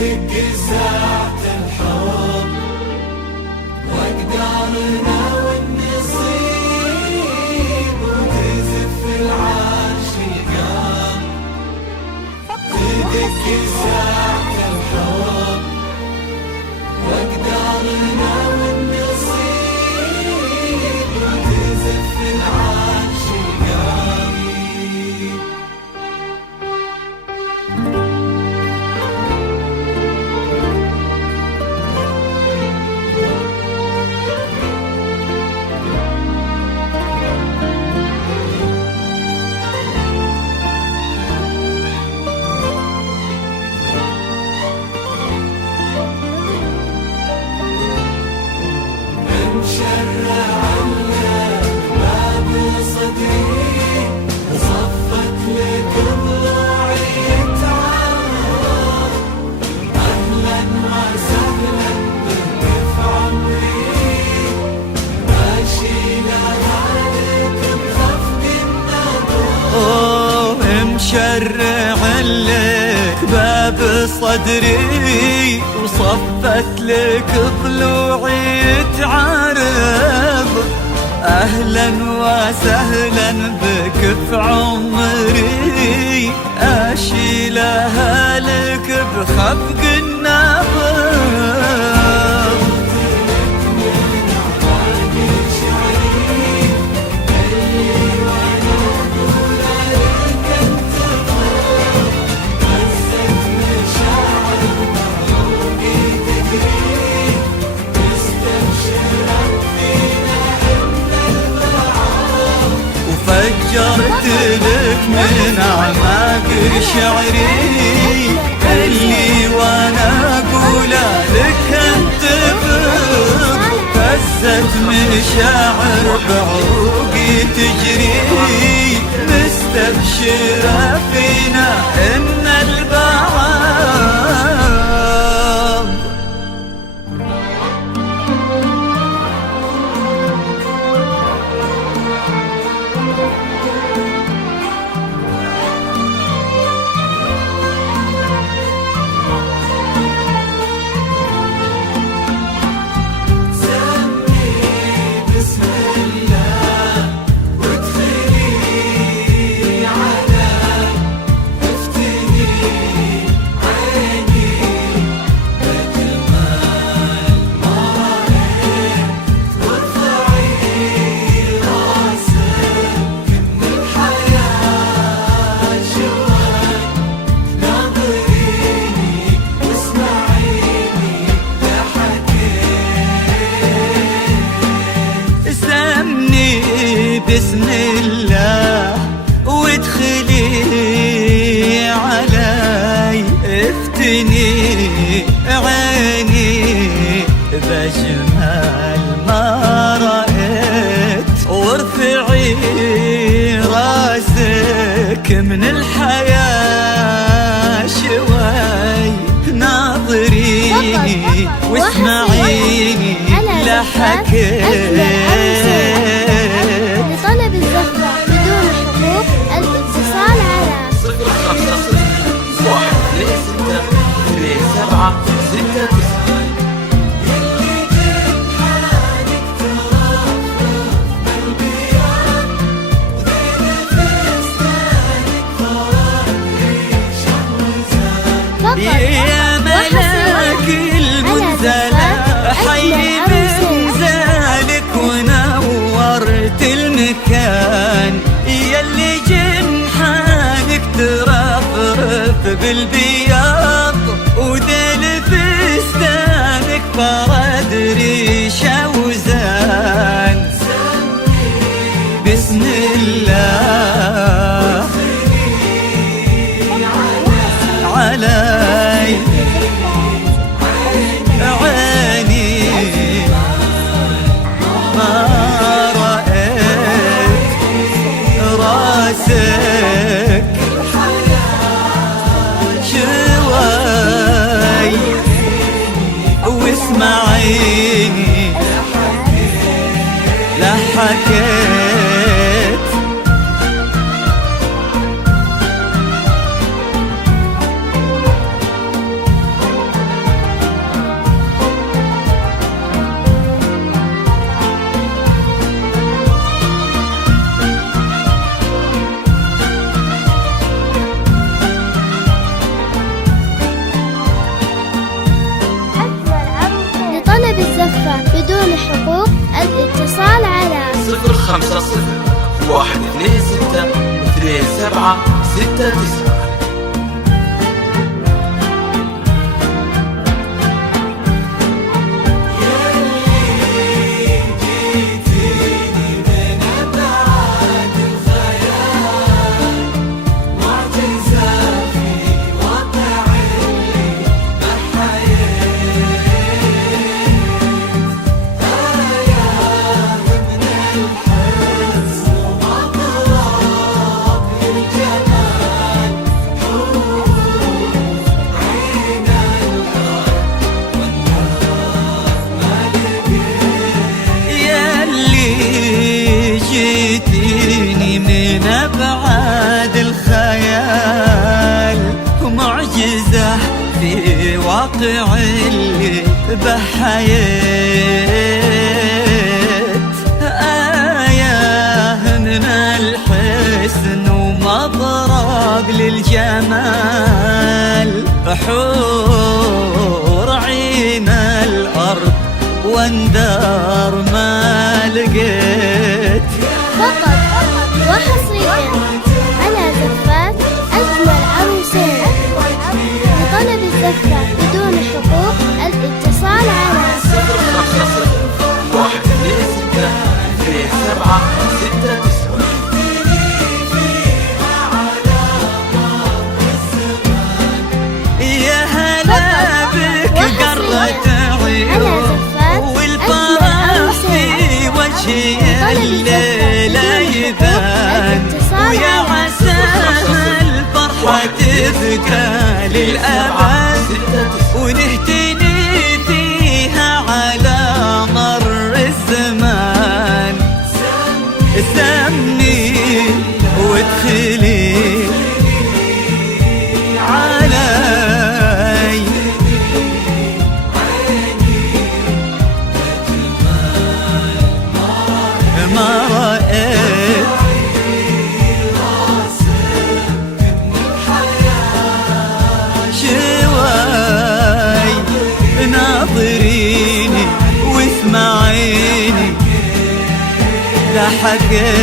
تدق ساعة الحب وأقدارنا والنصيب وتزف العرش القام. تدق ساعة الحب وأقدارنا والنصيب وتزف العرش القام. مشرع باب صدري صفت لك ضلوعي تعال. أهلا وسهلا بك في عمري ماشي لهالك بخفق النظر. مشرع لك باب صدري وصفت لك ضلوعي تعارض. أهلا وسهلا بك في عمري أشيلها لك بخفق النظر. فجرت لك من أعماق شعري اللي وانا اقوله لك انت بغ. فزت مشاعر بعروقي تجري مستبشرة فينا ان البعض. بسم الله وادخلي علي افتني عيني بجمال ما رأيت. وارفعي راسك من الحياة شوي ناظريني واسمعيني لا حكيت. لطلب الزهرة بدون حقوق الاتصال على 055 1 2 6 3 7 6 050-126-2769. جيتيني من أبعاد الخيال ومعجزة في واقع اللي بحياة، آية من الحسن ومضرب للجمال، حور عين الأرض واندار ما لقيت. فقط وحصريا على زفات أجمل عروسين. لطلب الزفة بدون حقوق الاتصال على 050-126-2769. يا هلا بك قرت عيون والفرح في وجهي الليلة يبان، ويا عسى الفرحة تبقى للأبد ونهتني فيها على مر الزمان. سمي وادخلي علي ما رأيت شوي، ناظريني واسمعيني لا حكيت.